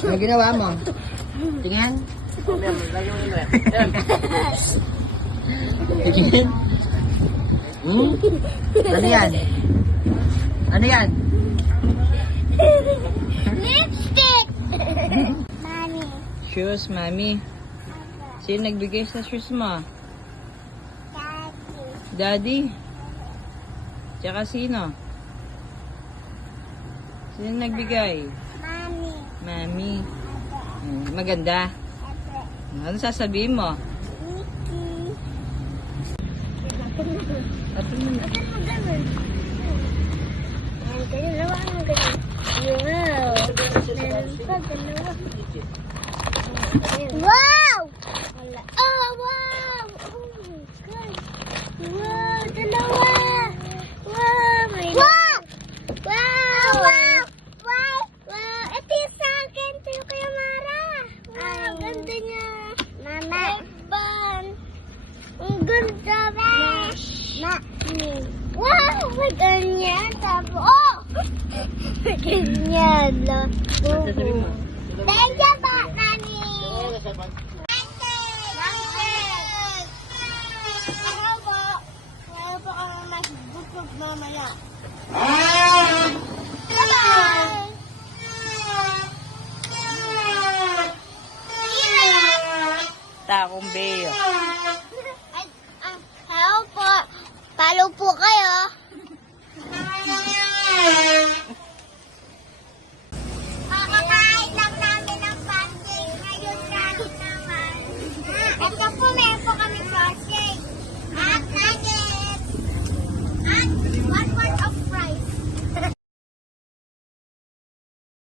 Ano ginawa mo? Tingin? Tingin? Ano yan? Ano yan? Lipstick! Mami. Shoes, mami. Sino nagbigay sa shoes mo? Daddy. Daddy? Tsaka sino? Sino nagbigay? Mami. Mami. Maganda. Ano sasabihin mo? Mickey. Ate mo na. Bakit mo ganun? Ayan, ganun. Lawa mo ganun. Wow! Meron pa, dalawa. Wow! Wala. Oh, wow! Oh my God! Wow! Dalawa! Wow! May wow! Wow! Wow! Wow! Wow! Ito yung sa akin. Ito yung kay Mara. Wow! Ganda niya. Mama. Ban. Ang ganda ba? Wow! May ganyan. Tapos, oh! May ganyan lang. Sasabihin mo? Thank you, Mami. Ako po. Meron po kami mas busog mamaya. Bye-bye. Takong Beo. Hello po. Follow po kayo.